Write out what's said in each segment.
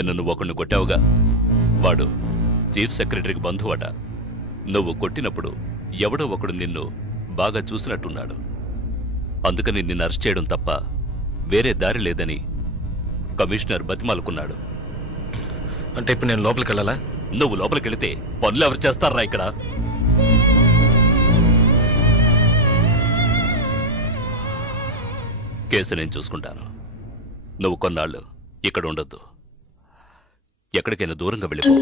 నిన్ను నువ్వు ఒకరిని కొట్టావుగా, వాడు చీఫ్ సెక్రటరీకి బంధువట. నువ్వు కొట్టినప్పుడు ఎవడో ఒకడు నిన్ను బాగా చూసినట్టున్నాడు. అందుకని నిన్ను అరెస్ట్ చేయడం తప్ప వేరే దారి లేదని కమిషనర్ బతిమాలుకున్నాడు. అంటే ఇప్పుడు నేను లోపలికి వెళ్ళాలా? నువ్వు లోపలికి వెళితే పనులు ఎవరు చేస్తారా ఇక్కడ? కేసు నేను చూసుకుంటాను. నువ్వు కొన్నాళ్ళు ఇక్కడ ఉండొద్దు, ఎక్కడికైనా దూరంగా వెళ్ళిపో.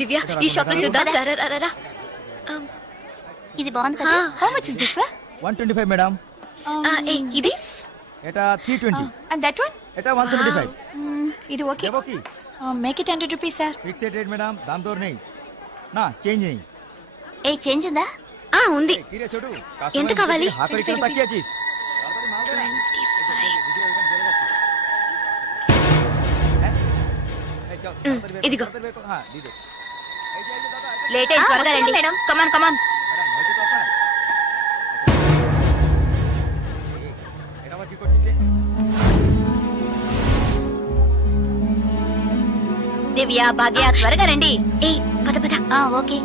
దివ్య, ఈ షాప్ లో చూద్దాం. ఇది బాగుంది కదా. How much is this sir? 125 madam. ఇది ఎటా 320. And that one? ఎటా 175. ఇది okay. Make it 100 rupees sir. Fixed rate madam, దామ్ దోర్ नहीं నా చేంజ్ नहीं. ఏ చేంజ్ ఉందా? ఉంది. ఎంత కావాలి? ఇదిగో. లేట్ అయింది, త్వరగా రండి మేడం. కమాన్ కమాన్. దివ్య, భాగ్య, త్వరగా రండి. పద పద. ఓకే.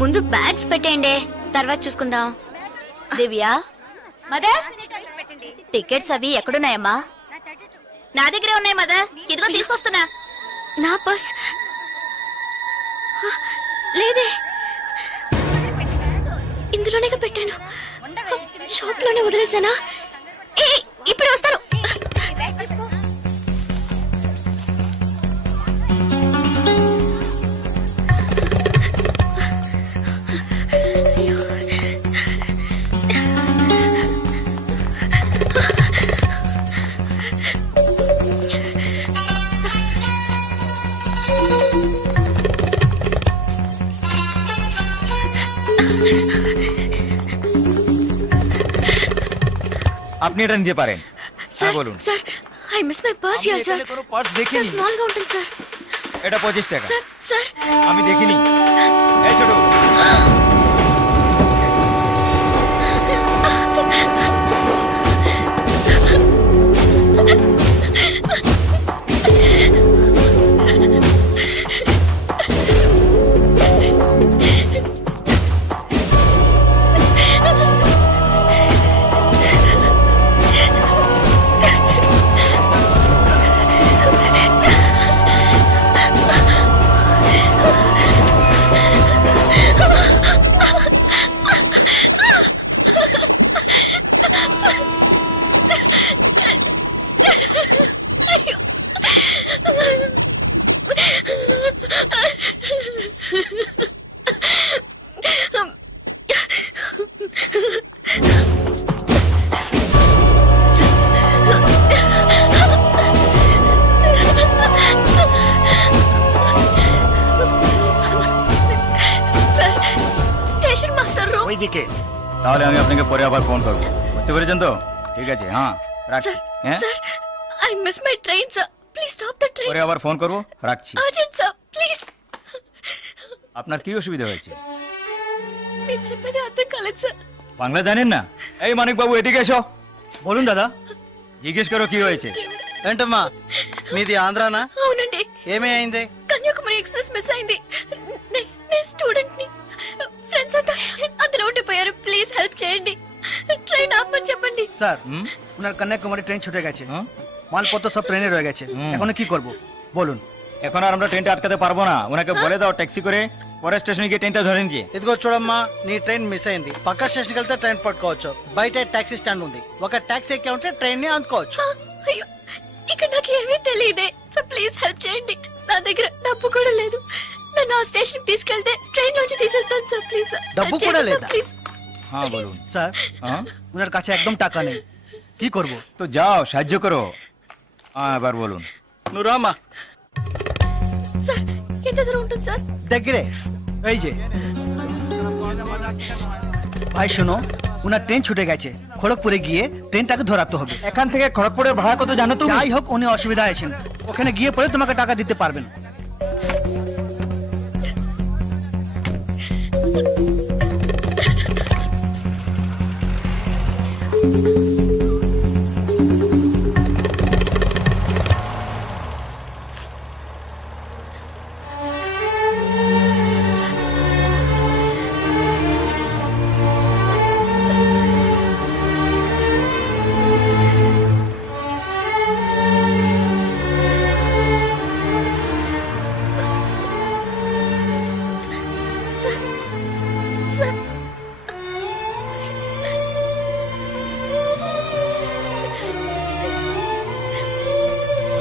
ముందు బ్యాగ్స్ పెట్టేయండి, తర్వాత చూసుకుందాం. దివ్య, మదర్, టికెట్స్ అవి ఎక్కడున్నాయమ్మా? నా దగ్గరే ఉన్నాయి మదర్. ఇదిగో తీసుకొస్తున్నా. నా పర్స్ లేదే, ఇందులోనే పెట్టాను. షాప్ లోనే వదిలేసానా? ఇప్పుడే వస్తాను. आप नहीं रन दे पा रहे हैं? Sir, sir, I miss my purse here, sir. Purse देखी नहीं. small గా ఉంటుంది sir. एटा पॉजिस्ट है का? Sir, sir. आमी देखी नहीं. ए छोड़ो. দিকে তাহলে আমি আপনাকে পরে আবার ফোন করব বুঝতে পেরেছেন তো ঠিক আছে হ্যাঁ রাখছি হ্যাঁ sir I miss my train sir please stop the train পরে আবার ফোন করব রাখছি আর্জেন্ট স্যার প্লিজ আপনার কি অসুবিধা হয়েছে? మీరు చెప్పేది అర్థం కాలేదు సార్. বাংলা জানেন না? এই মানিক বাবু এদিকে এসো। বলুন দাদা, জিজ্ঞেস করো কি হয়েছে। ఏంటమ్మా మీది ఆంధ్రానా? అవునండి. ఏమైంది? కన్యాకుమారి ఎక్స్ప్రెస్ మిస్ అయింది. నేను స్టూడెంట్ ని. ఫ్రెండ్స్ అంతా అందులో ఉండిపోయారు. ప్లీజ్ హెల్ప్ చేయండి. ট্রেন আপনি చెప్పండి। স্যার ওনার কন্যাকুমারী ট্রেন ছুটে গেছে, মালপত্র সব ট্রেনে রয়ে গেছে, এখন কি করব বলুন? এখন আর আমরা ট্রেনটা আটকাতে পারবো না, ওনাকে বলে দাও ট্যাক্সি করে পরে స్టేషన్ গিয়ে ట్రైన్টা ধরে নিয়ে। ఇదిగో చూడమ్మా, నీ ట్రైన్ మిస్ అయింది, పక్క స్టేషన్కి వెళ్తే ట్రైన్ పట్టుకోవచ్చు, బయట టాక్సీ స్టాండ్ ఉంది, ఒక టాక్సీ ఎక్కి ఉంటే ట్రైన్ ని అందుకోవచ్చు। అయ్యో ఇక్కడ నాకు ఏమీ తెలియదే, సో ప్లీజ్ హెల్ప్ చేయండి, నా దగ్గర డబ్బు కూడా లేదు, నన్ను ఆ స్టేషన్ తీసుకెళ్తే ట్రైన్ నుంచి తీసేస్తాను సార్, ప్లీజ్। డబ్బు కూడా లేదా? ప్లీజ్। হ্যাঁ বলুন। স্যার ওনার কাছে একদম টাকা নেই, কি করব? তো যাও সাহায্য করো। হ্যাঁ এবার বলুন। నువ్వు రామ్మా। సార్ ఎంత దూరం ఉంటుంది సార్? దగ్గరే, এই যে ভাই শোনো, ওনার ট্রেন ছুটে গেছে, খড়গপুরে গিয়ে ট্রেনটাকে ধরাতে হবে। এখান থেকে খড়গপুরের ভাড়া কত জানো তুমি? যাই হোক উনি অসুবিধা আছেন, ওখানে গিয়ে পরে তোমাকে টাকা দিতে পারবেন।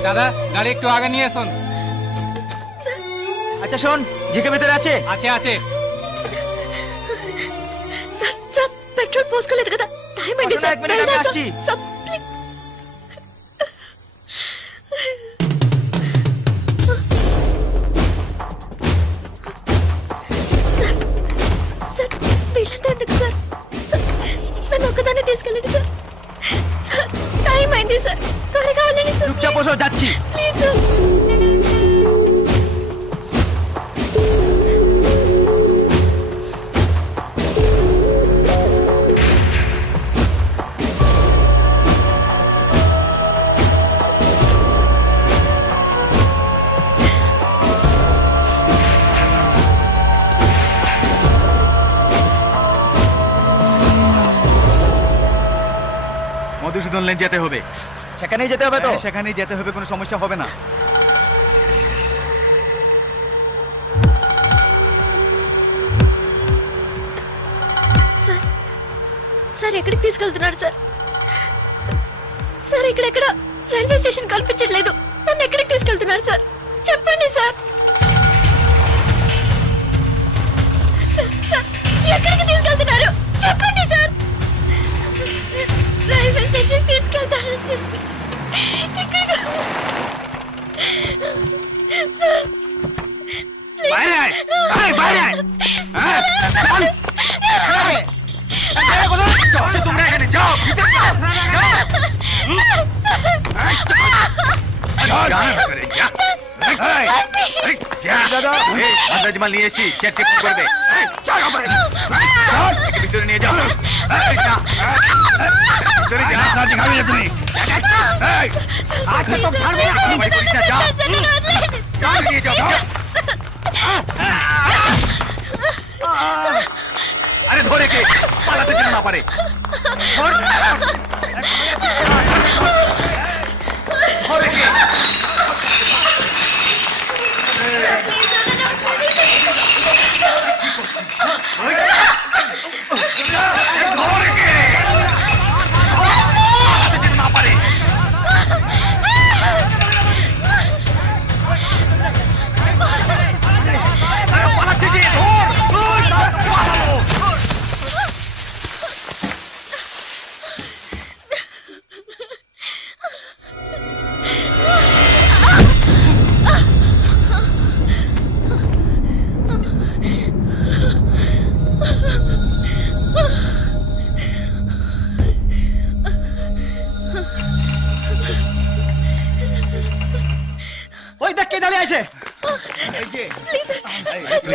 দাদা গাড়ি একটু আগে নিয়ে আসুন। আচ্ছা শোন, জিকে ভিতরে আছে? আছে আছে। సార్ సార్ పెట్రోల్ పోసుకోలేదు కదా, టైం అయింది సార్, এক মিনিট, আমি আসছি। Sir please. సార్ సార్ వీళ్ళంతా ఎందుకు సార్? సార్, నన్ను ఒక్కదాన్ని తీసుకెళ్ళండి సార్, సార్ టైం అయింది సార్, త్వరగా వెళ్ళండి సార్, চুপচাপ বসো, যাচ্ছি। Please sir. মধুসূদন লেন যেতে হবে। সেখানেই যেতে হবে তো? সেখানেই যেতে হবে, কোনো সমস্যা হবে না। సార్ సార్ ఎక్కడికి తీసుకెళ్తున్నారు సార్? సార్ ఇక్కడెక్కడ రైల్వే స్టేషన్ కనిపించట్లేదు, నన్ను ఎక్కడికి తీసుకెళ్తున్నారు సార్? చెప్పండి సార్। సార్, సార్, ఎక్కడికి తీసుకెళ్తున్నారు చెప్పండి సార్। రైల్వే స్టేషన్ తీసుకెళ్తానని చెప్పి ఎక్కడికి? సార్ বাইরে আয়, আয় বাইরে আয়। হ্যাঁ চল। এই কথা বলছো তোমরা, এখানে যাও, ভিতরে যাও। মাল নিয়ে এসছি, চেক চেক করবে। ভিতরে নিয়ে যাও, ভিতরে যাও। দেখাবি না তুমি, নিয়ে যাও। আরে ধরে কে পালাতে যেন না পারে। ধরে কে?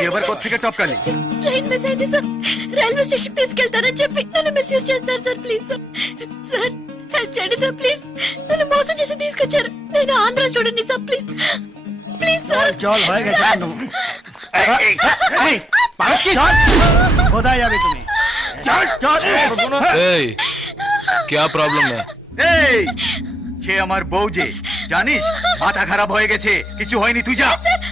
ఎవరి కొత్తగా టొక్కాలి ట్రైన్ మిస్ అయింది సార్. రైల్వే స్టేషన్ తీసుకెళ్తారని చెప్పి నన్ను మిస్యూజ్ చేస్తారు sir. Please sir, sir help చేయండి సార్. ప్లీజ్, నన్ను మోసం చేసి తీసుకొచ్చారు. నేను Andhra student sir. Please please sir. क्या प्रॉब्लम है? সে আমার বউ যে জানিস, মাথা খারাপ হয়ে গেছে, কিছু হয়নি, তুই যা।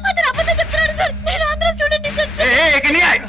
అతను అబద్ధం చెప్తున్నాడు సార్. నేను ఆంధ్ర స్టూడెంట్ సార్. একে নিয়ে আয়।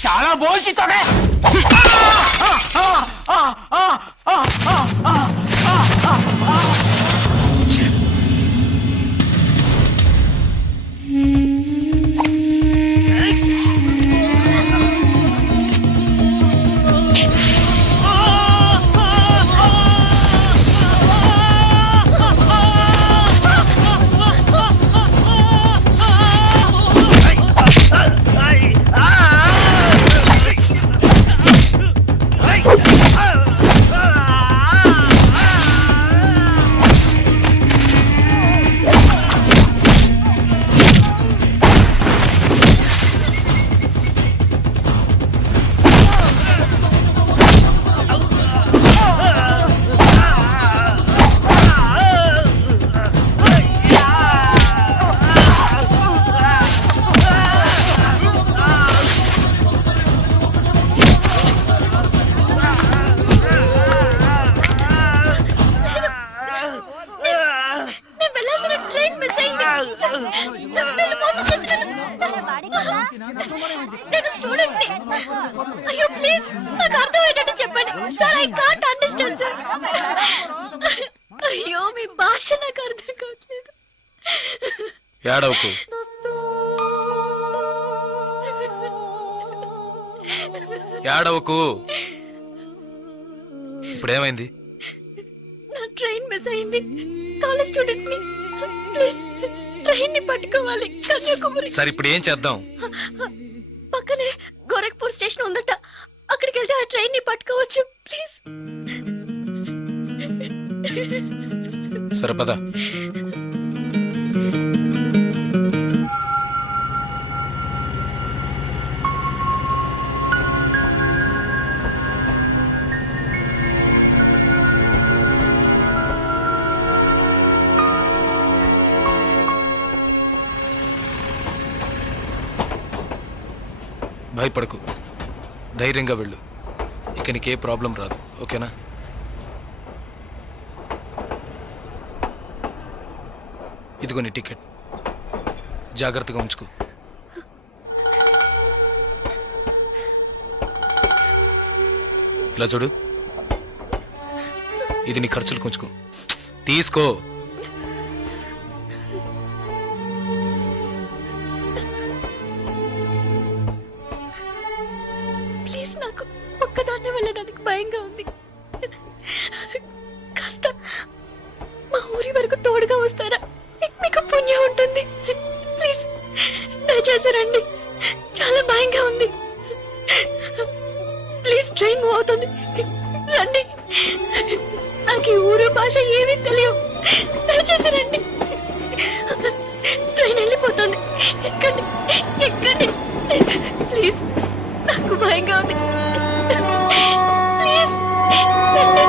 শালা বলছি তোকে। నేను స్టూడెంట్ ని. అయ్యో ప్లీజ్ నాకు అర్థమయ్యేటట్టు చెప్పండి sir. I can't understand sir. అయ్యో మీ భాష నాకు అర్థం కావట్లేదు. ఏడవకు. ఏడవకు. ఇప్పుడేమైంది? నా ట్రైన్ మిస్ అయింది. కాలేజ్ స్టూడెంట్ ని. ప్లీజ్ ట్రైన్ ని పట్టుకోవాలి కన్యాకుమారి. సరే ఇప్పుడు ఏం చేద్దాం? పక్కనే గోరఖ్పూర్ స్టేషన్ ఉందట, అక్కడికి వెళ్తే ఆ ట్రైన్ ని పట్టుకోవచ్చు. ప్లీజ్. సరే పద. భయపడకు, ధైర్యంగా వెళ్ళు. ఇక నీకే ప్రాబ్లం రాదు, ఓకేనా? ఇదిగో నీ టికెట్, జాగ్రత్తగా ఉంచుకో. ఇలా చూడు, ఇది నీ ఖర్చులు కొంచుకో, తీసుకో. ప్లీజ్, నాకు ఒక్కదాన్నే వెళ్ళడానికి భయంగా ఉంది. కాస్త మా ఊరి వరకు తోడుగా వస్తారా? మీకు పుణ్యం ఉంటుంది. ప్లీజ్ దయచేసి రండి, చాలా భయంగా ఉంది. ప్లీజ్, ట్రైన్ మూవ్ అవుతుంది, రండి. నాకు ఈ ఊరు భాష ఏమీ తెలియవు, దయచేసి రండి. ట్రైన్ వెళ్ళిపోతుంది, ఎక్కండి ఎక్కండి. ప్లీజ్, నాకు భయంగా ఉంది. ప్లీజ్ రండి.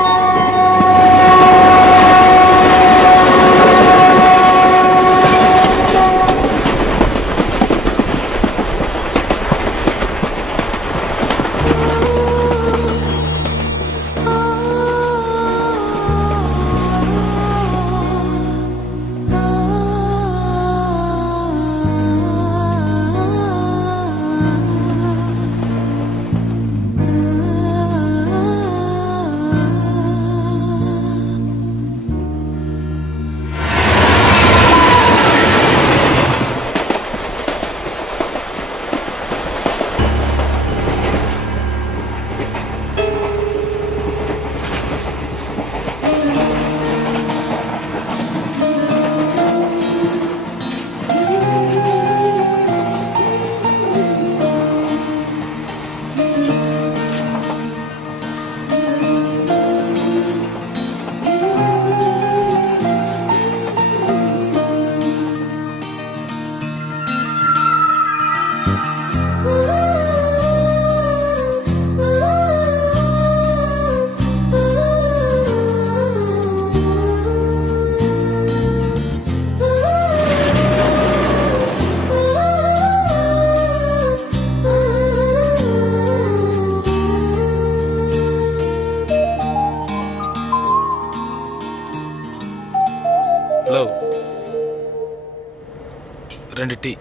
2 టీ.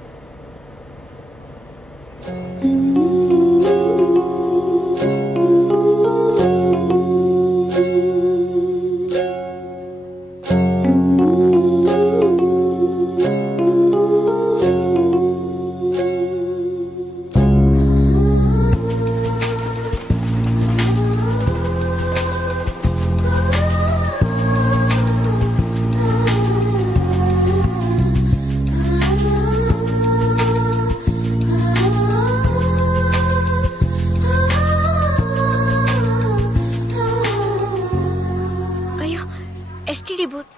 STD booth.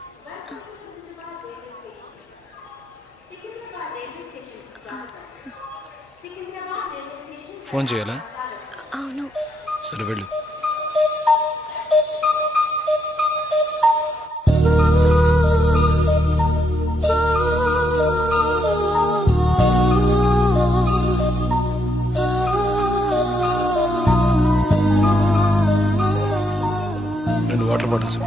ఫోన్ చేయాలా? అవును. సరే వెళ్ళు. రెండు వాటర్ బాటిల్స్.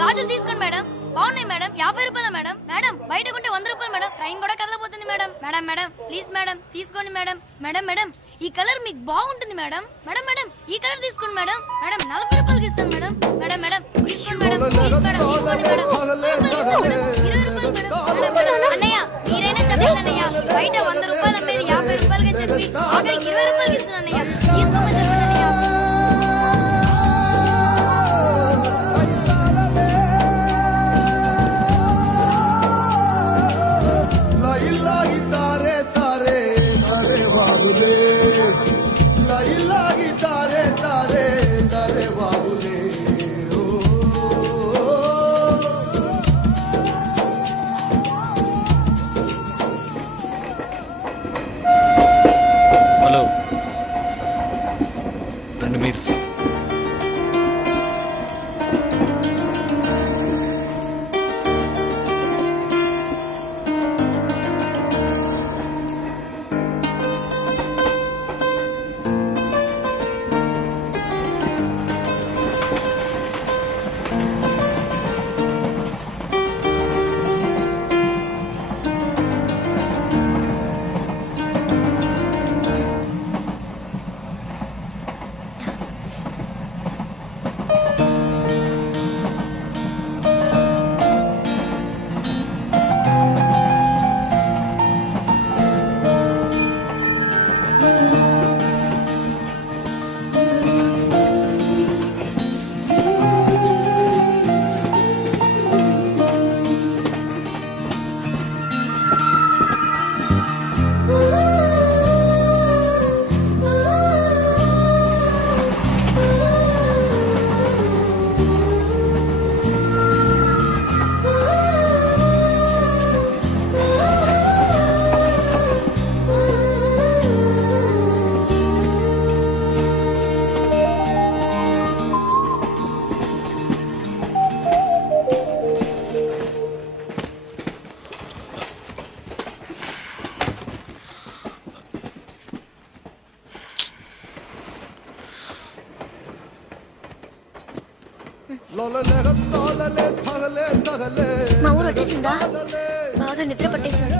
గాజులు తీసుకోండి మేడం. బాగున్నాయి మేడం. 50 రూపాయలు మేడం. మేడం బయట కొంటే 100 రూపాయలు మేడం. ట్రైన్ కూడా కదలపోతుంది madam. Madam madam please madam తీసుకోండి మేడం. మేడం మేడం ఈ కలర్ మీకు బాగుంటుంది మేడం. మేడం మేడం ఈ కలర్ తీసుకోండి మేడం. మేడం 40 రూపాయలకి ఇస్తాను మేడం. మేడం మేడం తీసుకోండి మేడం. ప్లీజ్ మేడం తీసుకోండి మేడం. 20 రూపాయలు మేడం. అన్నయ్య మీరైనా చెప్పండి అన్నయ్య. బయట 100 రూపాయలు అమ్మేది 50 రూపాయలకి చెప్పి ఆఖరికి 20 రూపాయలకి ఇస్తున్నాను అన్నయ్య. తీసుకోమని చెప్పండి అన్నయ్య. Hello, 2 meals. మా ఊరు వచ్చేసిందా? బాగా నిద్ర పట్టేసింది.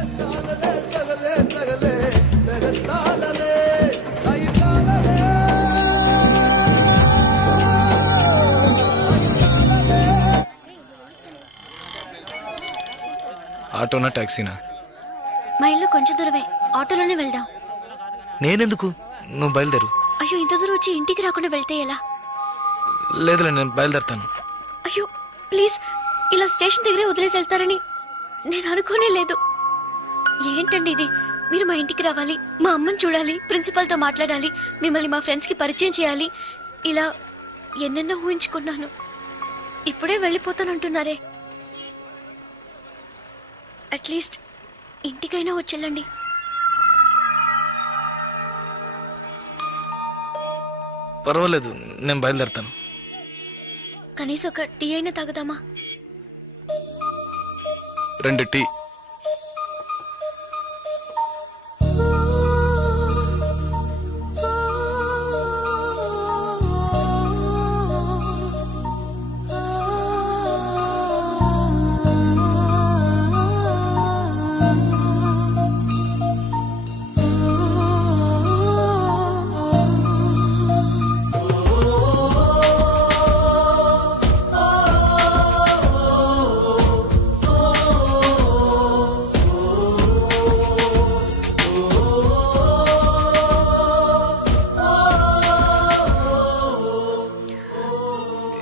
ఆటోనా టాక్సీనా? మా ఇల్లు కొంచెం దూరమే, ఆటోలోనే వెళ్దాం. నేనెందుకు, నువ్వు బయలుదేరు. అయ్యో ఇంత దూరం వచ్చి ఇంటికి రాకుండా వెళ్తే ఎలా? లేదులే, నేను బయలుదేరుతాను. అయ్యో ప్లీజ్, ఇలా స్టేషన్ దగ్గరే వదిలేసి వెళ్తారని నేను అనుకోనే లేదు. ఏంటండి ఇది? మీరు మా ఇంటికి రావాలి, మా అమ్మని చూడాలి, ప్రిన్సిపల్తో మాట్లాడాలి, మిమ్మల్ని మా ఫ్రెండ్స్కి పరిచయం చేయాలి, ఇలా ఎన్నెన్నో ఊహించుకున్నాను. ఇప్పుడే వెళ్ళిపోతానంటున్నారే. అట్లీస్ట్ ఇంటికైనా వచ్చేళ్ళండి. పర్వాలేదు, నేను బయలుదేరుతాను. కనీసం ఒక టీ అయినా తాగుదామా? 2 టీ.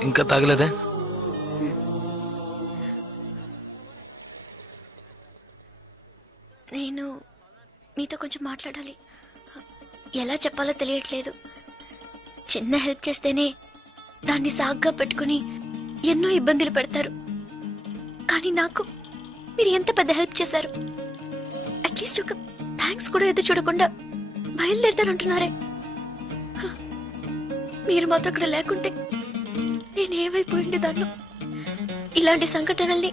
ఇంకా తాగలేదే? నేను మీతో కొంచెం మాట్లాడాలి. ఎలా చెప్పాలో తెలియట్లేదు. చిన్న హెల్ప్ చేస్తేనే దాన్ని సాగ్గా పెట్టుకుని ఎన్నో ఇబ్బందులు పెడతారు. కానీ నాకు మీరు ఎంత పెద్ద హెల్ప్ చేశారు. అట్లీస్ట్ ఒక థ్యాంక్స్ కూడా ఎదురు చూడకుండా బయలుదేరుతానంటున్నారే. మీరు మాతో అక్కడ లేకుంటే నేను ఏమైపోయింది దాన్ని. ఇలాంటి సంఘటనల్ని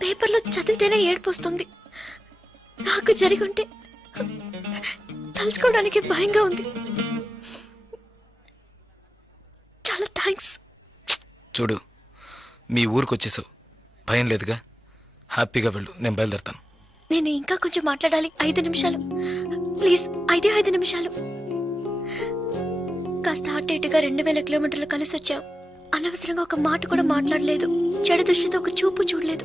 పేపర్లో చదివితేనే ఏడుపు వస్తుంది. నాకు జరిగి ఉంటే తలుచుకోవడానికి భయంగా ఉంది. చాలా థ్యాంక్స్. చూడు, మీ ఊరికి వచ్చేసావు, భయం లేదుగా. హ్యాపీగా వెళ్ళు, నేను బయలుదేరుతాను. నేను ఇంకా కొంచెం మాట్లాడాలి. 5 నిమిషాలు ప్లీజ్. 5 నిమిషాలు. కాస్త అటు ఇటుగా 2000 కిలోమీటర్లు కలిసి వచ్చాం. అనవసరంగా ఒక మాట కూడా మాట్లాడలేదు. చెడు దృష్టితో ఒక చూపు చూడలేదు.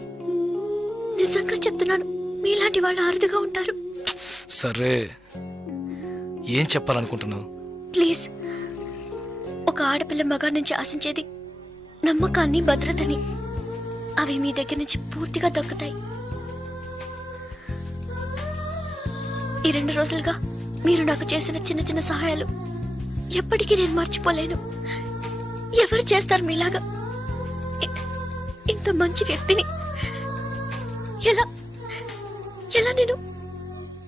నిజంగా చెప్తున్నాను, మీలాంటి వాళ్ళు అరుదుగా ఉంటారు. సరే, ఏం చెప్పాలనుకుంటున్నావు? ప్లీజ్. ఒక ఆడపిల్ల మగాడి నుంచి ఆశించేది నమ్మకాన్ని, భద్రతని. అవి మీ దగ్గర నుంచి పూర్తిగా దక్కుతాయి. ఈ 2 రోజులుగా మీరు నాకు చేసిన చిన్న చిన్న సహాయాలు ఎప్పటికీ నేను మర్చిపోలేను. ఎవరు చేస్తారు మీలాగా? ఇంత మంచి వ్యక్తిని ఎలా ఎలా నేను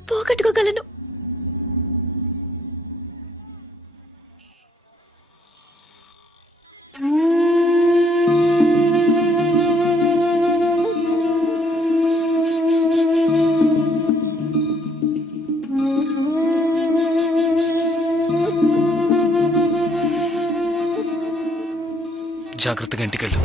పోగొట్టుకోగలను? జాగ్రత్తగా ఇంటికెళ్ళు.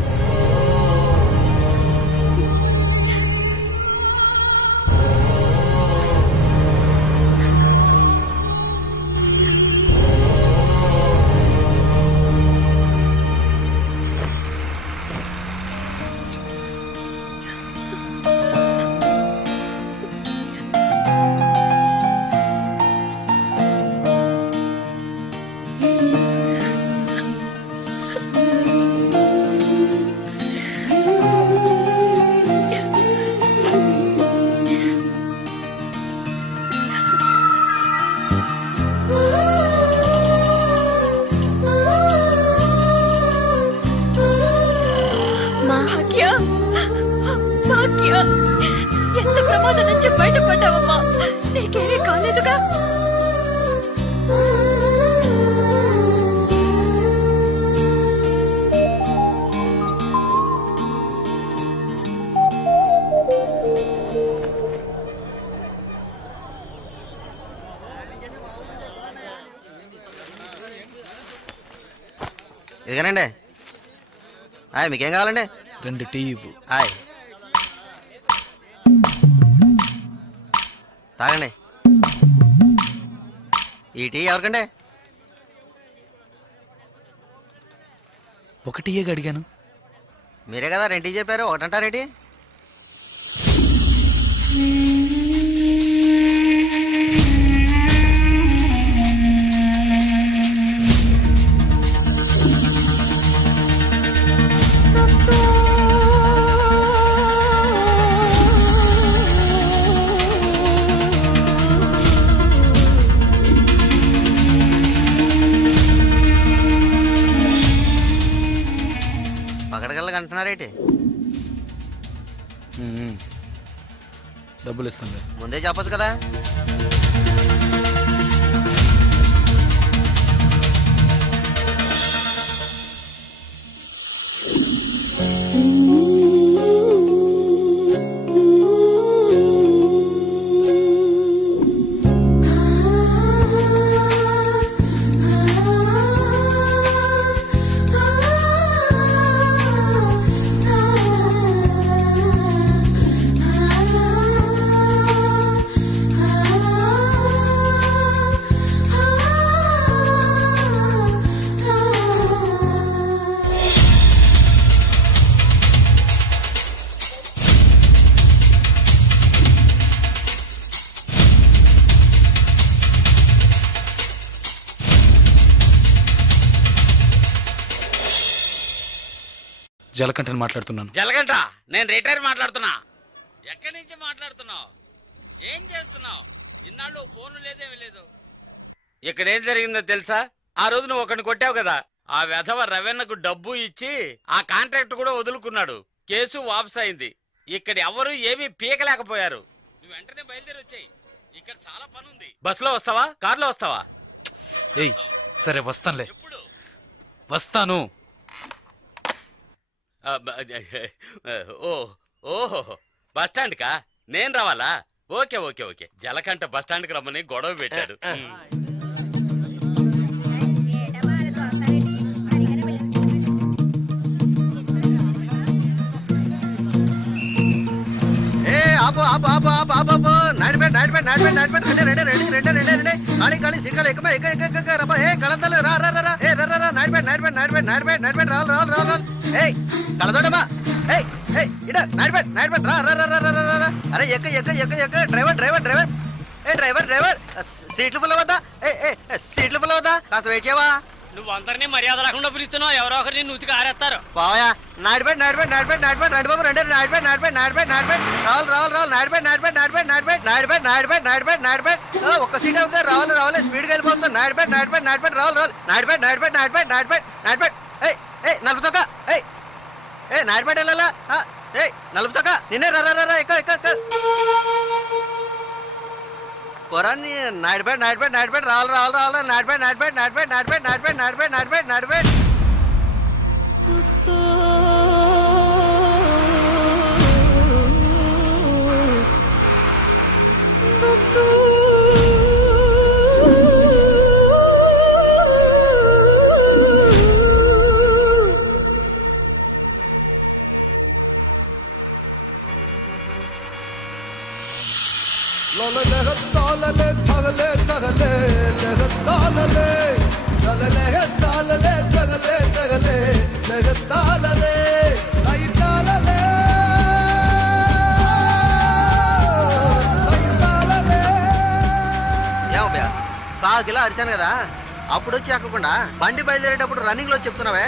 ఎంత ప్రమాదం నుంచి బయటపడ్డావమ్మా? నీకేమీ కాలేదుగా? ఇదిగానండి. మీకేం కావాలండి? 2 టీ ఇవ్వు. తాగండి. ఈ టీ ఎవరికండి? 1 టీయే అడిగాను. మీరే కదా 2 టీ చెప్పారు, 1 అంటారేంటి? పకడగల్లగా అంటున్నారేంటి? డబ్బులు ఇస్తాను. ముందే చెప్పచ్చు కదా. జలకంఠని మాట్లాడుతున్నాను. జలకంఠ, నేను రిటైర్ మాట్లాడుతున్నా. ఎక్కడి నుంచి మాట్లాడుతున్నావు? ఏం చేస్తున్నావు? ఇన్నాళ్ళు ఫోన్ లేదేమీ లేదు. ఇక్కడ ఏం జరిగిందో తెలుసా? ఆ రోజు నువ్వు ఒకరిని కొట్టావు కదా, ఆ వెధవ రవెన్నకు డబ్బు ఇచ్చి ఆ కాంట్రాక్ట్ కూడా వదులుకున్నాడు. కేసు వాపస్ అయింది. ఇక్కడ ఎవరు ఏమీ పీకలేకపోయారు. నువ్వు వెంటనే బయలుదేరి వచ్చాయి. ఇక్కడ చాలా పని ఉంది. బస్సులో వస్తావా, కారులో వస్తావా? ఏయ్ సరే వస్తానులే. వస్తాను. ఓహో బస్ స్టాండ్ కా నేను రావాలా? Okay okay okay. Jalakantha bus stand కి రమ్మని గొడవ పెట్టాడు. ఆపు ఆపు ఆపు ఆపు ఆపు ఆపు Nadipeta Nadipeta Nadipeta Nadipeta ready ready ready ready ready ready ఖాళీ ఖాళీ సిగ్గాలి ఎక్క ఎక్క ఎక్క ఎక్క రబ్బా ఏ కళతలు రా రా రా ఏ రా రా నాడిపేట నాడిపేట నాడిపేట నాడిపేట నాడిపేట రావాలి రావాలి రావాలి ఏయ్ కళతోడమ్మా ఏయ్ ఏయ్ ఇడ నాడిపేట నాడిపేట రా రా రా రా రా అరే ఎక్క ఎక్క ఎక్క ఎక్క డ్రైవర్ డ్రైవర్ డ్రైవర్ ఏ డ్రైవర్ డ్రైవర్ సీట్లు ఫుల్ అవుతా ఏ సీట్లు ఫుల్ అవుతా కాస్త వెయిట్ చేయవా? నువ్వు అందరినీ మర్యాద లేకుండా పిలుస్తున్నావు. ఎవరో ఒకరిని నూతికి ఆరేస్తారు. బావయా నాడిపేట నాడిపేట నాడిపేట నాడిపేట నాడిబాబు రెండు నాడిపేట నాడిపేట నాడిపేట నాడిపేట రావాలి రావాలి రావాలి నాడిపేట నాడిపేట నాడిపేట నాడిపేట నాడిపేట నాడిపేట నాడిపేట నాడిపేట ఒక్క సీట్ అవుతుంది. రావాలి రావాలి స్పీడ్గా వెళ్ళిపోతుంది. నాడిపేట నాడిపేట నాడిపేట రావాలి రావాలి నాడిపేట నాడిపేట నాడిపేట నాడిపేట నాడిపేట ఏయ్ ఏయ్ నలుపు చొక్క ఏయ్ ఏ నాడిపేట వెళ్ళాలా? ఏయ్ నలుపు చొక్క నిన్నే రా రా రా ఎక్క ఎక్క ఎక్క పొరాన్ని నాడిపేట నాడిపేట నాడిపేట రావాలి రావాలి రావాలి నాడిపేట నాడిపేట నాడిపేట నాడిపేట నాడిపేట నాడిపేట నాడిపేట నాడిపేట బాగా అరిశాను కదా, అప్పుడు వచ్చి ఎక్కకుండా బండి బయలుదేరేటప్పుడు రన్నింగ్ లో చెప్తున్నావే.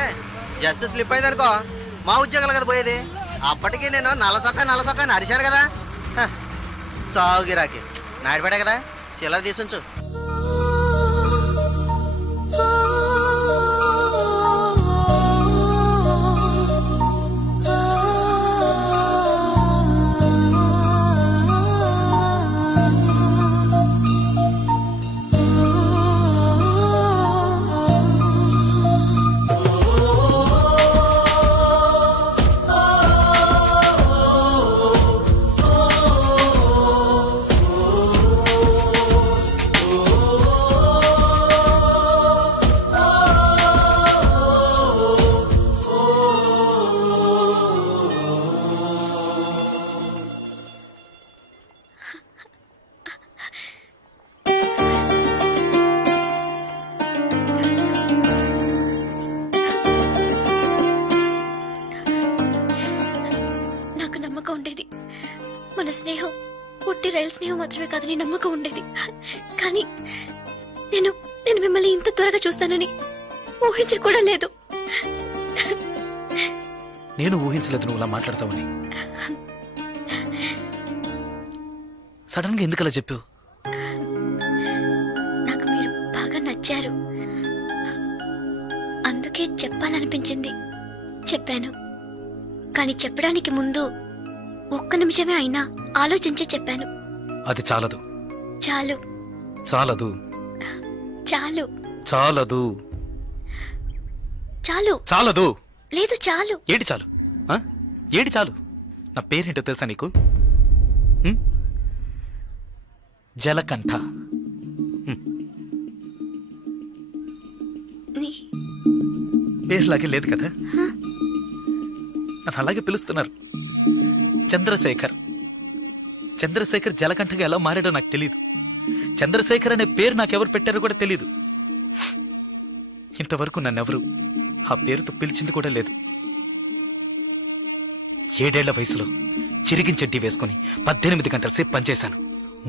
జస్ట్ స్లిప్ అయింది అనుకో మా ఉద్యోగాలు కదా పోయేది. అప్పటికి నేను నల్లసొక్క అని అరిశాను కదా. సాగు గిరాకి నాడిపేట కదా, చిల్లర తీసుంచు. మన స్నేహం పుట్టి రైలు స్నేహం మాత్రమే కాదని నమ్మకం ఉండేది. కానీ నేను మిమ్మల్ని ఇంత త్వరగా చూస్తానని ఊహించి కూడా లేదు. నేను ఊహించలేదు నువ్వు ఇలా మాట్లాడతావని. సడన్ గా ఎందుకలా చెప్పావు? నాకు మీరు బాగా నచ్చారు, అందుకే చెప్పాలనిపించింది చెప్పాను. కానీ చెప్పడానికి ముందు ఒక్క నిమిషమే అయినా ఆలోచించి చెప్పాను. అది చాలదు. చాలు. చాలదు. చాలు. చాలదు. చాలు. చాలదు. లేదు చాలు. ఏడి చాలు? ఏడి చాలు? నా పేరేంటో తెలుసా నీకు? జలకంఠ. పేరులాగే లేదు కదా, నన్ను అలాగే పిలుస్తున్నారు. చంద్రశేఖర్. చంద్రశేఖర్ జలకంఠగా ఎలా మారాడో నాకు తెలీదు. చంద్రశేఖర్ అనే పేరు నాకెవరు పెట్టారో కూడా తెలీదు. ఇంతవరకు నన్నెవరు ఆ పేరుతో పిలిచింది కూడా లేదు. 7 ఏళ్ల వయసులో చిరిగించెడ్డి వేసుకుని 18 గంటల సేపు పనిచేశాను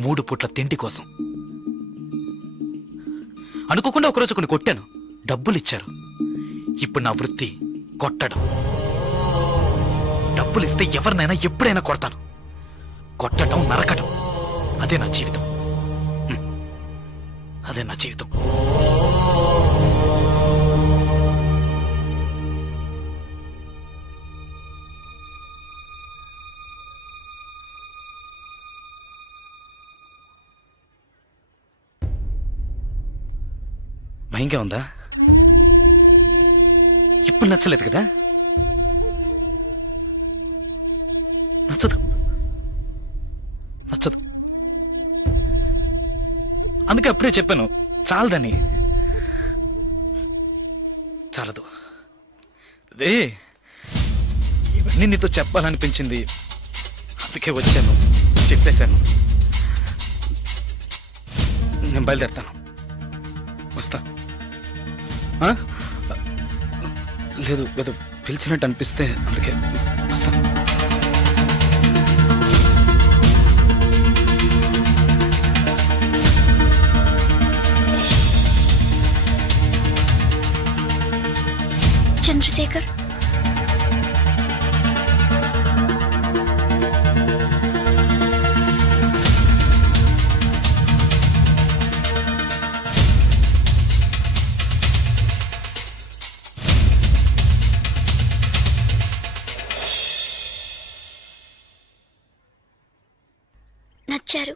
3 పూట్ల తిండి కోసం. అనుకోకుండా ఒకరోజు కొన్ని కొట్టాను, డబ్బులు ఇచ్చారు. ఇప్పుడు నా వృత్తి కొట్టడం. డబ్బులు ఇస్తే ఎవరినైనా ఎప్పుడైనా కొడతాను. కొట్టడం, నరకటం అదే నా జీవితం. అదే నా జీవితం. భయంగా ఉందా? ఇప్పుడు నచ్చలేదు కదా? నచ్చదు నచ్చదు. అందుకే అప్పుడే చెప్పాను చాలదని. చాలదు. అదే ఇవన్నీ నీతో చెప్పాలనిపించింది, అందుకే వచ్చాను, చెప్పేశాను. నేను బయలుదేరుతాను. వస్తా. లేదు ఏదో పిలిచినట్టు అనిపిస్తే అందుకే వస్తా. చంద్రశేఖర్, నచ్చారు.